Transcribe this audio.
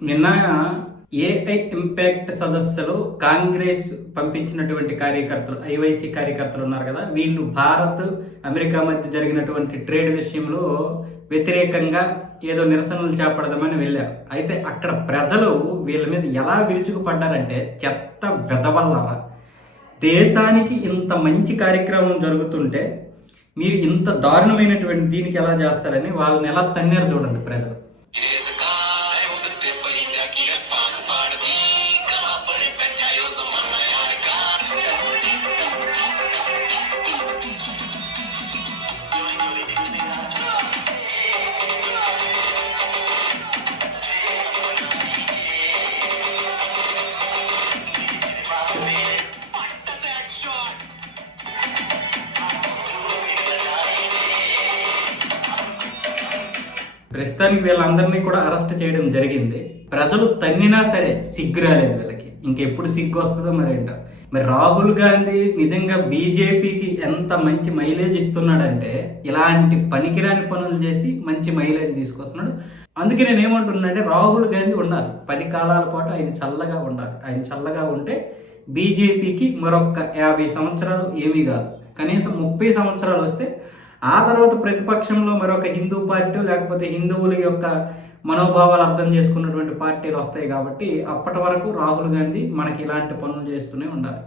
నిన్న AI impact సదస్సులో కాంగ్రెస్ పంపించినటువంటి కార్యకర్తలు, ఐవైసీ కార్యకర్తలు ఉన్నారు కదా, వీళ్ళు భారత్ అమెరికా మధ్య జరిగినటువంటి ట్రేడ్ విషయంలో వ్యతిరేకంగా ఏదో నిరసనలు చేపడదామని వెళ్ళారు. అయితే అక్కడ ప్రజలు వీళ్ళ మీద ఎలా విరుచుకుపడ్డారంటే, చెత్త వెదవల్లరా, దేశానికి ఇంత మంచి కార్యక్రమం జరుగుతుంటే మీరు ఇంత దారుణమైనటువంటి దీనికి ఎలా చేస్తారని వాళ్ళని ఎలా తన్నారు చూడండి ప్రజలు. ప్రస్తుతానికి వీళ్ళందరినీ కూడా అరెస్ట్ చేయడం జరిగింది. ప్రజలు తన్నినా సరే సిగ్గు రాలేదు వీళ్ళకి. ఇంకెప్పుడు సిగ్గు వస్తుందో మరేంటో. మరి రాహుల్ గాంధీ నిజంగా బీజేపీకి ఎంత మంచి మైలేజ్ ఇస్తున్నాడంటే, ఇలాంటి పనికిరాని పనులు చేసి మంచి మైలేజ్ తీసుకొస్తున్నాడు. అందుకే నేను ఏమంటున్నానంటే, రాహుల్ గాంధీ ఉండాలి 10 కాలాల పాటు, ఆయన చల్లగా ఉండాలి. ఆయన చల్లగా ఉంటే బీజేపీకి మరొక 50 సంవత్సరాలు ఏమీ కాదు, కనీసం 30 సంవత్సరాలు వస్తే ఆ తర్వాత ప్రతిపక్షంలో మరొక హిందూ పార్టీ లేకపోతే హిందువుల యొక్క మనోభావాలు అర్థం చేసుకున్నటువంటి పార్టీలు వస్తాయి. కాబట్టి అప్పటి వరకు రాహుల్ గాంధీ మనకి ఇలాంటి పనులు చేస్తూనే ఉండాలి.